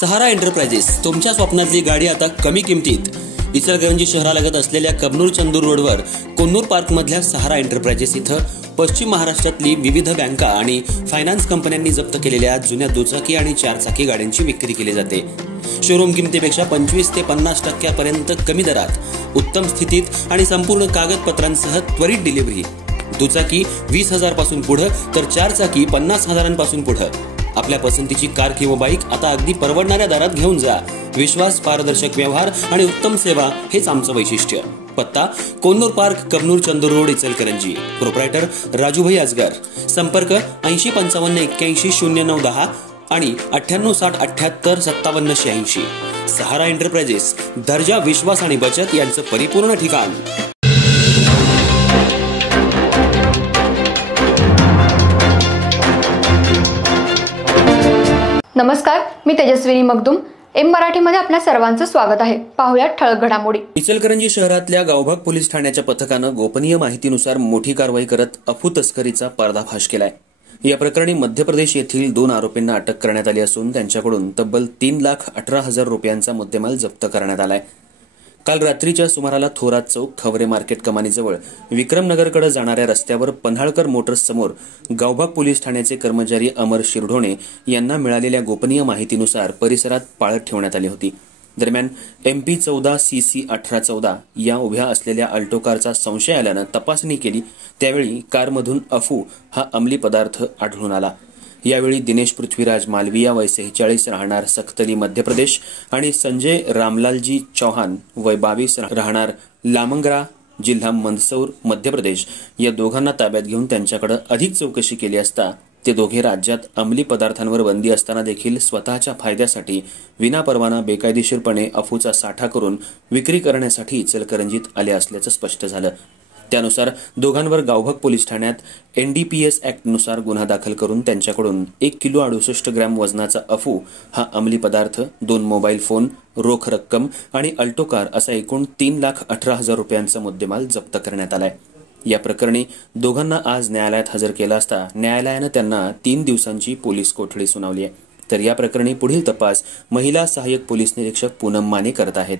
सहारा enterprises, तुमच्या स्वप्नातली गाडी आता कमी किमतीत। इचलकरंजी शहरालगत असलेल्या कबनूर चंदूर रोडवर कोन्नूर पार्क मधल्या सहारा एंटरप्राइजेस इथं पश्चिम महाराष्ट्रातली विविध बँका आणि फायनान्स कंपन्यांनी जप्त केलेल्या जुन्या दुचाकी आणि चारचाकी गाड्यांची विक्री केली जाते। शोरूम किमतीपेक्षा 25 ते 50% पर्यंत कमी दरात, उत्तम स्थितीत आणि संपूर्ण कागदपत्रांसह त्वरित डिलिव्हरी। दुचाकी 20,000 पासून पुढे तर चारचाकी 50,000 पासून पुढे। आपल्या पसंतीची कार किंवा बाईक आता अगदी परवडणाऱ्या दरात घेऊन जा। विश्वास, पारदर्शक व्यवहार आणि उत्तम सेवा हेच आमचं वैशिष्ट्य। पत्ता Konnur park, Kabnur Chandur road, Ichalkaranji. Proprietor Rajubhai Ajgar. संपर्क 8055810910 आणि 9860785786। सहारा एंटरप्राइजेस, दर्जा, विश्वास आणि बचत यांचं परिपूर्ण ठिकाण। नमस्कार, मी तेजस्विनी मगदूम। एम मराठीमध्ये आपल्या सर्वांचं स्वागत आहे। पाहूया ठळक घडामोडी। इचलकरंजी शहरातल्या गावभाग पोलीस ठाण्याच्या पथकानं गोपनीय माहितीनुसार मोठी कारवाई करत अफू तस्करीचा पर्दाफाश केलाय। या प्रकरणी मध्य प्रदेश येथील 2 आरोपींना अटक करण्यात आली असून त्यांच्याकडून तब्बल 3,18,000 रुपयांचा मुद्देमाल जप्त करण्यात आलाय। काल रात्रीच्या सुमाराला थोरात चौक, खवरे मार्केट कमानीजवळ विक्रमनगरकडे जाणाऱ्या रस्त्यावर पन्हाळकर मोटर्स समोर गावभाग पोलीस ठाण्याचे कर्मचारी अमर शिरढोणे यांना मिळालेल्या गोपनीय माहितीनुसार परिसरात पाळत ठेवण्यात आली होती। दरम्यान MP 14 CC 1814 या उभ्या असलेल्या अल्टो कारचा संशय आल्यानं तपासणी केली, त्यावेळी कारमधून अफू हा अंमली पदार्थ आढळून आला। यावेळी दिनेश पृथ्वीराज मालविया वय 46 राहणार सख्तली मध्य प्रदेश आणि संजय रामलालजी चौहान वय 22 राहणार लामंगरा जिल्हा मंदसौर मध्य प्रदेश या दोघांना ताब्यात घेऊन त्यांच्याकडे अधिक चौकशी केली असता ते दोघे राज्यात अंमली पदार्थांवर बंदी असताना देखील स्वतःच्या फायद्यासाठी विनापरवाना बेकायदेशीरपणे अफूचा साठा करून विक्री करण्यासाठी इचलकरंजीत आले असल्याचं स्पष्ट झालं। त्यानुसार दोघांवर गावभाग पोलीस ठाण्यात NDPS ऍक्ट नुसार गुन्हा दाखल करून त्यांच्याकडून 1 किलो 68 ग्रॅम वजनाचा अफू हा अंमली पदार्थ, 2 मोबाईल फोन, रोख रक्कम आणि अल्टो कार असा एकूण 3,18,000 रुपयांचा मुद्देमाल जप्त करण्यात आलाय। या प्रकरणी दोघांना आज न्यायालयात हजर केलं असता न्यायालयानं त्यांना 3 दिवसांची पोलीस कोठडी सुनावली आहे। तर या प्रकरणी पुढील तपास महिला सहाय्यक पोलीस निरीक्षक पूनम माने करत आहेत।